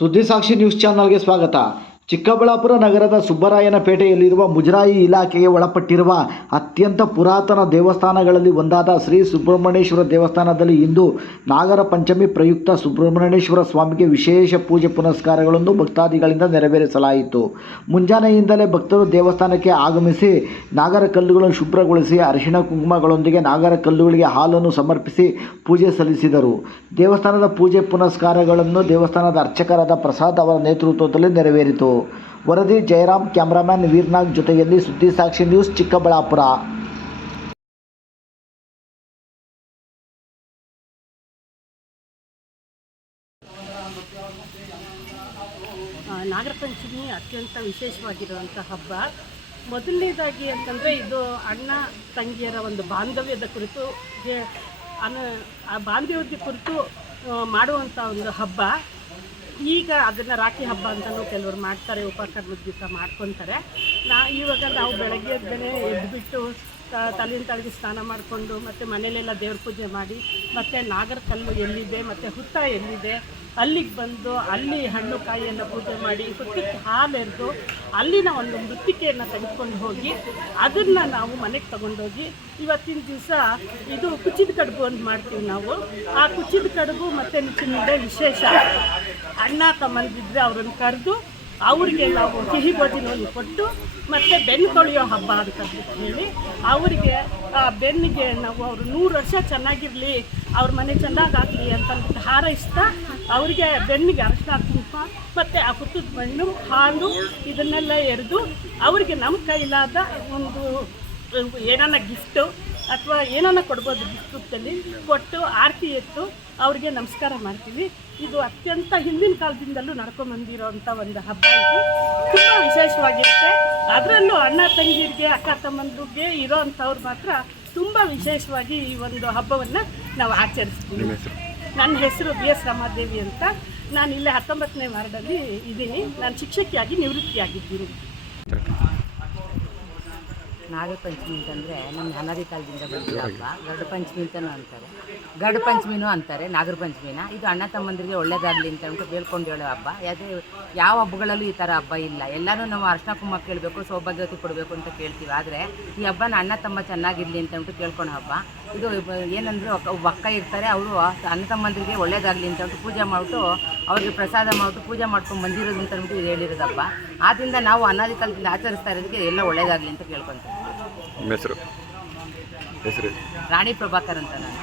ಸುದ್ದಿಸಾಕ್ಷಿ news ಚಾನಲ್ಗೆ ಸ್ವಾಗತ. ಚಿಕ್ಕಬಳ್ಳಾಪುರ ನಗರದ ಸುಬ್ಬರಾಯನಪೇಟೆಯಲ್ಲಿರುವ ಮುಜರಾಯಿ ಇಲಾಖೆಗೆ ಒಳಪಟ್ಟಿರುವ ಅತ್ಯಂತ ಪುರಾತನ ದೇವಸ್ಥಾನಗಳಲ್ಲಿ ಒಂದಾದ ಶ್ರೀ ಸುಬ್ರಹ್ಮಣ್ಯೇಶ್ವರ ದೇವಸ್ಥಾನದಲ್ಲಿ ಇಂದು ನಾಗರ ಪಂಚಮಿ ಪ್ರಯುಕ್ತ ಸುಬ್ರಹ್ಮಣ್ಯೇಶ್ವರ ಸ್ವಾಮಿಗೆ ವಿಶೇಷ ಪೂಜೆ ಪುನಸ್ಕಾರಗಳನ್ನು ಭಕ್ತಾದಿಗಳಿಂದ ನೆರವೇರಿಸಲಾಯಿತು. ಮುಂಜಾನೆಯಿಂದಲೇ ಭಕ್ತರು ದೇವಸ್ಥಾನಕ್ಕೆ ಆಗಮಿಸಿ ನಾಗರ ಕಲ್ಲುಗಳನ್ನು ಶುಭ್ರಗೊಳಿಸಿ ಅರಿಶಿಣ ಕುಂಕುಮಗಳೊಂದಿಗೆ ನಾಗರ ಕಲ್ಲುಗಳಿಗೆ ಹಾಲನ್ನು ಸಮರ್ಪಿಸಿ ಪೂಜೆ ಸಲ್ಲಿಸಿದರು. ದೇವಸ್ಥಾನದ ಪೂಜೆ ಪುನಸ್ಕಾರಗಳನ್ನು ದೇವಸ್ಥಾನದ ಅರ್ಚಕರಾದ ಪ್ರಸಾದ್ ಅವರ ನೇತೃತ್ವದಲ್ಲಿ ನೆರವೇರಿತು. ವರದಿ ಜಯರಾಮ್, ಕ್ಯಾಮರಾಮನ್ ವೀರ್ನಾಗ್ ಜೊತೆಯಲ್ಲಿ ಸುದ್ದಿಸಾಕ್ಷಿ ನ್ಯೂಸ್, ಚಿಕ್ಕಬಳ್ಳಾಪುರ. ನಾಗರ ಪಂಚಮಿ ಅತ್ಯಂತ ವಿಶೇಷವಾಗಿರುವಂಥ ಹಬ್ಬ. ಮೊದಲನೇದಾಗಿ ಅಂತಂದರೆ ಇದು ಅಣ್ಣ ತಂಗಿಯರ ಒಂದು ಬಾಂಧವ್ಯದ ಕುರಿತು ಆ ಬಾಂಧವ್ಯದ ಕುರಿತು ಮಾಡುವಂಥ ಒಂದು ಹಬ್ಬ. ಈಗ ಅದನ್ನು ರಾಖಿ ಹಬ್ಬ ಅಂತಲೂ ಕೆಲವರು ಮಾಡ್ತಾರೆ, ಉಪಕರಣದ ದಿವಸ ಮಾಡ್ಕೊತಾರೆ. ಇವಾಗ ನಾವು ಬೆಳಗ್ಗೆ ಎದ್ದುಬಿಟ್ಟು ತಲೆಯಿಂದ ತಲೆಗೆ ಸ್ನಾನ ಮಾಡಿಕೊಂಡು ಮತ್ತು ಮನೆಯಲ್ಲೆಲ್ಲ ದೇವ್ರ ಪೂಜೆ ಮಾಡಿ ಮತ್ತು ನಾಗರ ಕಲ್ಲು ಎಲ್ಲಿದೆ ಮತ್ತು ಹುತ್ತ ಎಲ್ಲಿದೆ ಅಲ್ಲಿಗೆ ಬಂದು ಅಲ್ಲಿ ಹಣ್ಣು ಕಾಯಿಯನ್ನು ಪೂಜೆ ಮಾಡಿ ಹುತ್ತಕ್ಕೆ ಹಾಲು ಎರೆದು ಅಲ್ಲಿನ ಒಂದು ಮೃತ್ತಿಕೆಯನ್ನು ತೆಗೆದುಕೊಂಡು ಹೋಗಿ ಅದನ್ನು ನಾವು ಮನೆಗೆ ತಗೊಂಡೋಗಿ ಇವತ್ತಿನ ದಿವಸ ಇದು ಕುಚ್ಚಿದ ಕಡುಬು ಅಂತ ಮಾಡ್ತೀವಿ ನಾವು. ಆ ಕುಚ್ಚಿದ ಕಡುಬು ಮತ್ತು ನಿಂಚಿನಿಂದ ವಿಶೇಷ ಅಣ್ಣ ತಮ್ಮಂದಿದ್ರೆ ಅವ್ರನ್ನ ಕರೆದು ಅವರಿಗೆ ನಾವು ಸಿಹಿ ಭೋಜನವನ್ನು ಕೊಟ್ಟು ಮತ್ತು ಬೆನ್ನು ತೊಳೆಯೋ ಹಬ್ಬ ಅಂತ ಹೇಳಿ ಅವರಿಗೆ ಬೆನ್ನಿಗೆ ನಾವು ಅವರು 100 ವರ್ಷ ಚೆನ್ನಾಗಿರಲಿ, ಅವ್ರ ಮನೆ ಚೆನ್ನಾಗಾಗಲಿ ಅಂತಂದ್ಬಿಟ್ಟು ಹಾರೈಸ್ತಾ ಅವರಿಗೆ ಬೆನ್ನಿಗೆ ಅರಿಶಿನ ಕುಂಕುಮ ಮತ್ತು ಆ ಹುತ್ತದ ಮಣ್ಣು ಹಾಲು ಇದನ್ನೆಲ್ಲ ಎರೆದು ಅವರಿಗೆ ನಮ್ಮ ಕೈಲಾದ ಒಂದು ಏನಾನ ಗಿಫ್ಟು ಅಥವಾ ಏನಾನ ಕೊಡ್ಬೋದು ಗಿಫ್ಟ್ ರೂಪದಲ್ಲಿ ಕೊಟ್ಟು ಆರತಿ ಎತ್ತು ಅವರಿಗೆ ನಮಸ್ಕಾರ ಮಾಡ್ತೀವಿ. ಇದು ಅತ್ಯಂತ ಹಿಂದಿನ ಕಾಲದಿಂದಲೂ ನಡ್ಕೊಂಬಂದಿರೋವಂಥ ಒಂದು ಹಬ್ಬ. ಇದು ತುಂಬ ವಿಶೇಷವಾಗಿರುತ್ತೆ. ಅದರಲ್ಲೂ ಅಣ್ಣ ತಂಗಿರಿಗೆ ಅಕ್ಕ ತಮ್ಮಂದಿರಿಗೆ ಇರೋವಂಥವ್ರು ಮಾತ್ರ ತುಂಬ ವಿಶೇಷವಾಗಿ ಈ ಒಂದು ಹಬ್ಬವನ್ನು ನಾವು ಆಚರಿಸ್ತೀವಿ. ನನ್ನ ಹೆಸರು BS ರಮಾದೇವಿ ಅಂತ. ನಾನು ಇಲ್ಲೇ 19ನೇ ವಾರ್ಡಲ್ಲಿ ಇದ್ದೀನಿ. ನಾನು ಶಿಕ್ಷಕಿಯಾಗಿ ನಿವೃತ್ತಿಯಾಗಿದ್ದೀನಿ. ನಾಗರ ಪಂಚಮಿ ಅಂತಂದರೆ ನಮ್ಮ ಅನಾದಿ ಕಾಲದಿಂದ ಬಂದಿರೋ ಹಬ್ಬ. ಗರುಡ ಪಂಚಮಿ ಅಂತಲೂ ಅಂತಾರೆ, ಗರುಡ ಪಂಚಮಿನೂ ಅಂತಾರೆ ನಾಗರ ಪಂಚಮಿನ. ಇದು ಅಣ್ಣ ತಮ್ಮಂದಿರಿಗೆ ಒಳ್ಳೇದಾಗಲಿ ಅಂತ ಅಂದ್ಬಿಟ್ಟು ಬೇಡ್ಕೊಂಡು ಹೇಳೋ ಹಬ್ಬ. ಯಾಕೆ ಯಾವ ಹಬ್ಬಗಳಲ್ಲೂ ಈ ಥರ ಹಬ್ಬ ಇಲ್ಲ. ಎಲ್ಲರೂ ನಾವು ಅರಿಶಿನ ಕುಂಕುಮ ಕೇಳಬೇಕು, ಸೌಭಾಗ್ಯವತಿ ಕೊಡಬೇಕು ಅಂತ ಕೇಳ್ತೀವಿ. ಆದರೆ ಈ ಹಬ್ಬನ ಅಣ್ಣ ತಮ್ಮ ಚೆನ್ನಾಗಿರಲಿ ಅಂತ ಅಂದ್ಬಿಟ್ಟು ಕೇಳ್ಕೊಳೋ ಹಬ್ಬ ಇದು. ಏನಂದರೆ ಒಕ್ಕ ಇರ್ತಾರೆ, ಅವರು ಅಣ್ಣ ತಮ್ಮಂದಿರಿಗೆ ಒಳ್ಳೇದಾಗಲಿ ಅಂತ ಅಂದ್ಬಿಟ್ಟು ಪೂಜೆ ಮಾಡಿಬಿಟ್ಟು ಅವ್ರಿಗೆ ಪ್ರಸಾದ ಮಾಡಿಬಿಟ್ಟು ಪೂಜೆ ಮಾಡ್ಕೊಂಡು ಬಂದಿರೋದು ಅಂತ ಅಂದ್ಬಿಟ್ಟು ಇದು ಹೇಳಿರೋದು ಹಬ್ಬ. ಆದ್ದರಿಂದ ನಾವು ಅನಾದಿ ಕಾಲದಿಂದ ಆಚರಿಸ್ತಾ ಇರೋದಕ್ಕೆ ಎಲ್ಲ ಒಳ್ಳೇದಾಗಲಿ ಅಂತ ಕೇಳ್ಕೊತೀವಿ. ಹೆಸರು ರಾಣಿ ಪ್ರಭಾಕರ್ ಅಂತ ನಾನು.